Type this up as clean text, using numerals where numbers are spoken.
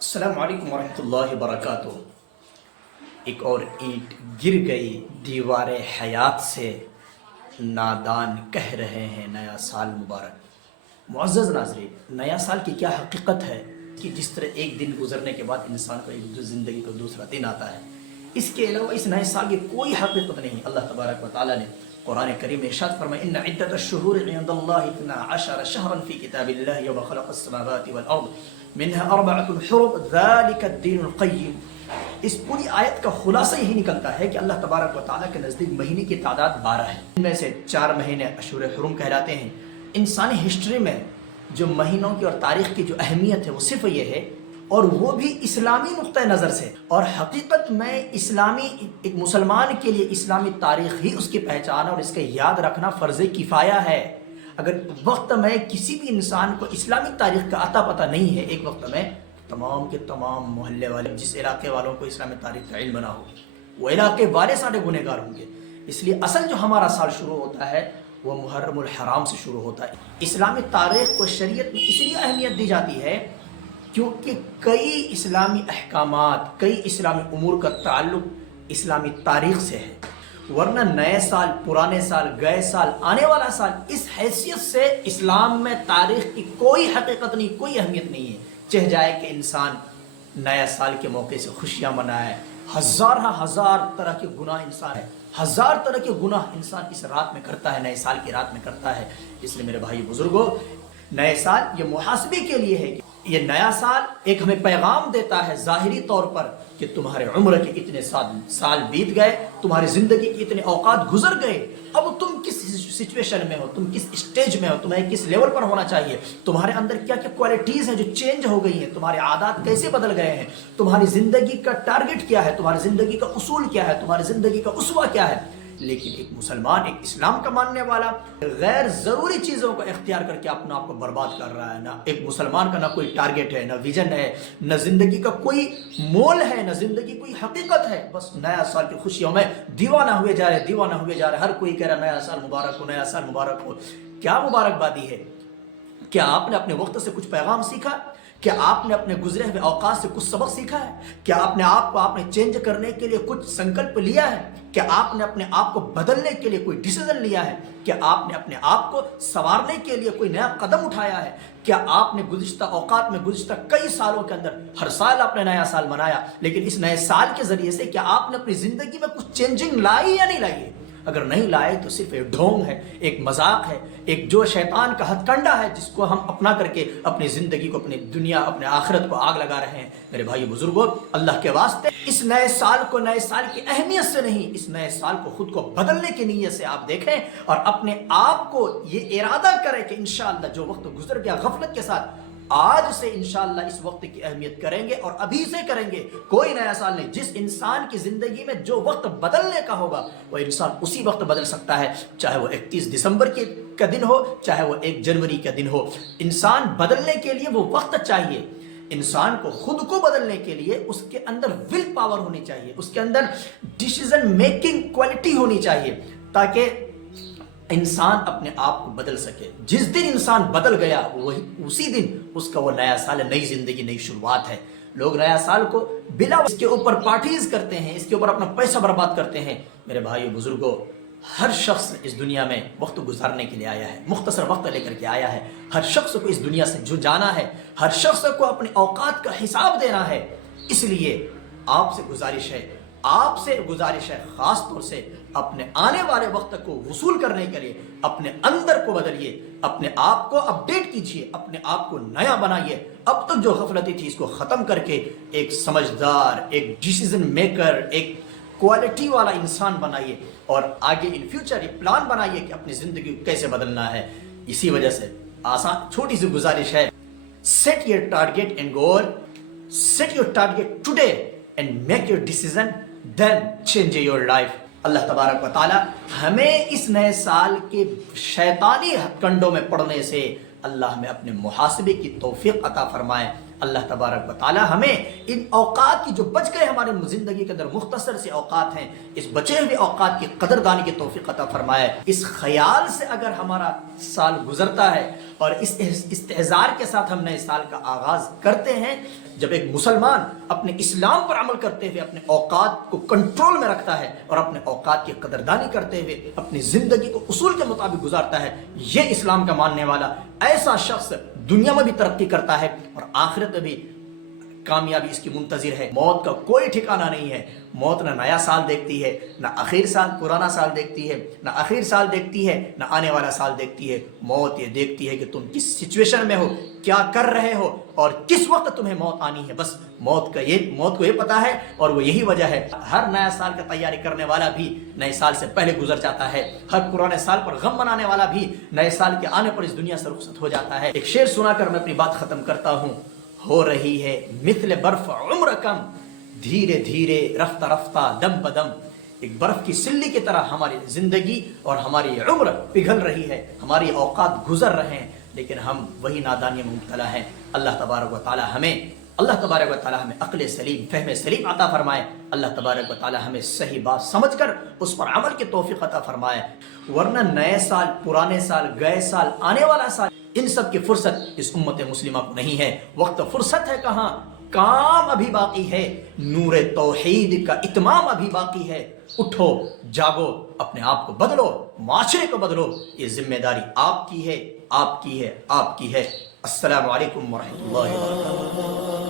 السلام علیکم ورحمۃ اللہ وبرکاتہ۔ ایک اور اینٹ گر گئی دیوار حیات سے، نادان کہہ رہے ہیں نیا سال مبارک۔ معزز ناظرین، نیا سال کی کیا حقیقت ہے کہ جس طرح ایک دن گزرنے کے بعد انسان کو ایک زندگی کا دوسرا دن آتا ہے، اس کے علاوہ اس نئے سال کی کوئی حقیقت نہیں۔ اللہ تبارک و تعالیٰ نے قرآن کریم میں ارشاد فرمایا ان عدت الشہور عند اللہ 12 شہرا فی کتاب اللہ یوم خلق السماوات والارض منها 4 حرم ذلك الدین القیم۔ اس پوری آیت کا خلاصہ یہی نکلتا ہے کہ اللہ تبارک و تعالیٰ کے نزدیک مہینے کی تعداد 12 ہے، ان میں سے 4 مہینے اشہر حرم کہلاتے ہیں۔ انسانی ہسٹری میں جو مہینوں کی اور تاریخ کی جو اہمیت ہے وہ صرف یہ ہے، اور وہ بھی اسلامی نقطہ نظر سے، اور حقیقت میں اسلامی ایک مسلمان کے لیے اسلامی تاریخ ہی اس کی پہچان ہے، اور اس کا یاد رکھنا فرض کفایہ ہے۔ اگر وقت میں کسی بھی انسان کو اسلامی تاریخ کا عطا پتہ نہیں ہے، ایک وقت میں تمام کے تمام محلے والے، جس علاقے والوں کو اسلامی تاریخ کا علم نہ ہو، وہ علاقے والے سارے گنہگار ہوں گے۔ اس لیے اصل جو ہمارا سال شروع ہوتا ہے وہ محرم الحرام سے شروع ہوتا ہے۔ اسلامی تاریخ کو شریعت میں اس لیے اہمیت دی جاتی ہے کیونکہ کئی اسلامی احکامات، کئی اسلامی امور کا تعلق اسلامی تاریخ سے ہے، ورنہ نئے سال، پرانے سال، گئے سال، آنے والا سال، اس حیثیت سے اسلام میں تاریخ کی کوئی حقیقت نہیں، کوئی اہمیت نہیں ہے۔ چاہے جائے کہ انسان نیا سال کے موقع سے خوشیاں منائے، ہزار طرح کے گناہ انسان ہے، ہزار طرح کے گناہ انسان اس رات میں کرتا ہے، نئے سال کی رات میں کرتا ہے۔ اس لیے میرے بھائی بزرگوں، نئے سال یہ محاسبے کے لیے ہے۔ یہ نیا سال ایک ہمیں پیغام دیتا ہے ظاہری طور پر کہ تمہارے عمر کے اتنے سال بیت گئے، تمہاری زندگی کے اتنے اوقات گزر گئے، اب تم کس سچویشن میں ہو، تم کس اسٹیج میں ہو، تمہیں کس لیول پر ہونا چاہیے، تمہارے اندر کیا کیا کوالٹیز ہیں جو چینج ہو گئی ہیں، تمہارے عادات کیسے بدل گئے ہیں، تمہاری زندگی کا ٹارگٹ کیا ہے، تمہاری زندگی کا اصول کیا ہے، تمہاری زندگی کا اسوہ کیا ہے۔ لیکن ایک مسلمان، ایک اسلام کا ماننے والا غیر ضروری چیزوں کو اختیار کر کے اپنا آپ کو برباد کر رہا ہے۔ نہ ایک مسلمان کا نہ کوئی ٹارگٹ ہے، نہ ویژن ہے، نہ زندگی کا کوئی مول ہے، نہ زندگی کوئی حقیقت ہے۔ بس نیا سال کی خوشیوں میں دیوانہ ہوئے جا رہے، ہر کوئی کہہ رہا نیا سال مبارک ہو، نیا سال مبارک ہو۔ کیا مبارکبادی ہے؟ کیا آپ نے اپنے وقت سے کچھ پیغام سیکھا؟ کیا آپ نے اپنے گزرے ہوئے اوقات سے کچھ سبق سیکھا ہے؟ کیا اپنے آپ کو چینج کرنے کے لیے کچھ سنکلپ لیا ہے؟ کیا آپ نے اپنے آپ کو بدلنے کے لیے کوئی ڈیسیژن لیا ہے؟ کیا آپ نے اپنے آپ کو سنوارنے کے لیے کوئی نیا قدم اٹھایا ہے؟ کیا آپ نے گزشتہ اوقات میں، گزشتہ کئی سالوں کے اندر ہر سال آپ نے نیا سال منایا، لیکن اس نئے سال کے ذریعے سے کیا آپ نے اپنی زندگی میں کچھ چینجنگ لائی یا نہیں لائی ہے؟ اگر نہیں لائے تو صرف ایک ڈھونگ ہے، ایک مذاق ہے، ایک جو شیطان کا ہتھ کنڈا ہے جس کو ہم اپنا کر کے اپنی زندگی کو، اپنی دنیا، اپنے آخرت کو آگ لگا رہے ہیں۔ میرے بھائی بزرگوں، اللہ کے واسطے اس نئے سال کو نئے سال کی اہمیت سے نہیں، اس نئے سال کو خود کو بدلنے کی نیت سے آپ دیکھیں، اور اپنے آپ کو یہ ارادہ کریں کہ انشاءاللہ جو وقت گزر گیا غفلت کے ساتھ، آج سے انشاءاللہ اس وقت کی اہمیت کریں گے، اور ابھی سے کریں گے۔ کوئی نیا سال نہیں، جس انسان کی زندگی میں جو وقت بدلنے کا ہوگا وہ انسان اسی وقت بدل سکتا ہے، چاہے وہ 31 دسمبر کا دن ہو، چاہے وہ 1 جنوری کا دن ہو۔ انسان بدلنے کے لیے وہ وقت چاہیے۔ انسان کو خود کو بدلنے کے لیے اس کے اندر ول پاور ہونی چاہیے، اس کے اندر ڈیسیژن میکنگ کوالٹی ہونی چاہیے، تاکہ انسان اپنے آپ کو بدل سکے۔ جس دن انسان بدل گیا وہی اسی دن اس کا وہ نیا سال ہے، نئی زندگی، نئی شروعات ہے۔ لوگ نیا سال کو بلا اس کے اوپر پارٹیز کرتے ہیں، اس کے اوپر اپنا پیسہ برباد کرتے ہیں۔ میرے بھائی بزرگوں، ہر شخص اس دنیا میں وقت گزارنے کے لیے آیا ہے، مختصر وقت لے کر کے آیا ہے۔ ہر شخص کو اس دنیا سے جو جانا ہے، ہر شخص کو اپنے اوقات کا حساب دینا ہے۔ اس لیے آپ سے گزارش ہے خاص طور سے اپنے آنے والے وقت کو وصول کرنے کے لیے اپنے اندر کو بدلیے، اپنے آپ کو اپڈیٹ کیجیے، اپنے آپ کو نیا بنائیے۔ اب تک جو غفلتی تھی اس کو ختم کر کے ایک سمجھدار، ایک ڈیسیژن میکر، ایک کوالٹی والا انسان بنائیے، اور آگے ان فیوچر ایک پلان بنائیے کہ اپنی زندگی کو کیسے بدلنا ہے۔ اسی وجہ سے آسان چھوٹی سی گزارش ہے، set your target and goal, set your target today and make your decision, then change your life. Allah تبارک و تعالی ہمیں اس نئے سال کے شیطانی کنڈوں میں پڑنے سے اللہ ہمیں اپنے محاسبے کی توفیق عطا فرمائے۔ اللہ تبارک و تعالی ہمیں ان اوقات کی جو بچ گئے ہمارے زندگی کے اندر مختصر سے اوقات ہیں، اس بچے ہوئے اوقات کی قدردانی کی توفیق عطا فرمائے۔ اس خیال سے اگر ہمارا سال گزرتا ہے اور اس استحضار کے ساتھ ہم نئے سال کا آغاز کرتے ہیں، جب ایک مسلمان اپنے اسلام پر عمل کرتے ہوئے اپنے اوقات کو کنٹرول میں رکھتا ہے اور اپنے اوقات کی قدردانی کرتے ہوئے اپنی زندگی کو اصول کے مطابق گزارتا ہے، یہ اسلام کا ماننے والا ایسا شخص دنیا میں بھی ترقی کرتا ہے اور آخرت میں بھی کامیابی اس کی منتظر ہے۔ موت کا کوئی ٹھکانہ نہیں ہے۔ موت نہ نیا سال دیکھتی ہے، نہ آخر سال پرانا سال دیکھتی ہے، نہ آخر سال دیکھتی ہے، نہ آنے والا سال دیکھتی ہے۔ موت یہ دیکھتی ہے کہ تم کس سچویشن میں ہو، کیا کر رہے ہو اور کس وقت تمہیں موت آنی ہے۔ بس موت کو یہ پتا ہے اور وہ یہی وجہ ہے ہر نیا سال کا تیاری کرنے والا بھی نئے سال سے پہلے گزر جاتا ہے، ہر پرانے سال پر غم منانے والا بھی نئے سال کے آنے پر اس دنیا سے رخصت ہو جاتا ہے۔ ایک شعر سنا کر میں اپنی بات ختم کرتا ہوں۔ ہو رہی ہے مثل برف عمر کم، دھیرے دھیرے رفتہ رفتہ دم بدم۔ ایک برف کی سلی کی طرح ہماری زندگی اور ہماری عمر پگھل رہی ہے، ہماری اوقات گزر رہے ہیں، لیکن ہم وہی نادانی میں مبتلا ہیں۔ اللہ تبارک و تعالی ہمیں عقل سلیم، فہم سلیم عطا فرمائے۔ اللہ تبارک و تعالی ہمیں صحیح بات سمجھ کر اس پر عمل کی توفیق عطا فرمائے۔ ورنہ نئے سال، پرانے سال، گئے سال، آنے والا سال، ان سب کی فرصت اس امت مسلمہ کو نہیں ہے۔ وقت فرصت ہے کہاں، کام ابھی باقی ہے، نور توحید کا اتمام ابھی باقی ہے۔ اٹھو، جاگو، اپنے آپ کو بدلو، معاشرے کو بدلو۔ یہ ذمہ داری آپ کی ہے، آپ کی ہے، آپ کی ہے۔ السلام علیکم ورحمۃ اللہ وبرکاتہ۔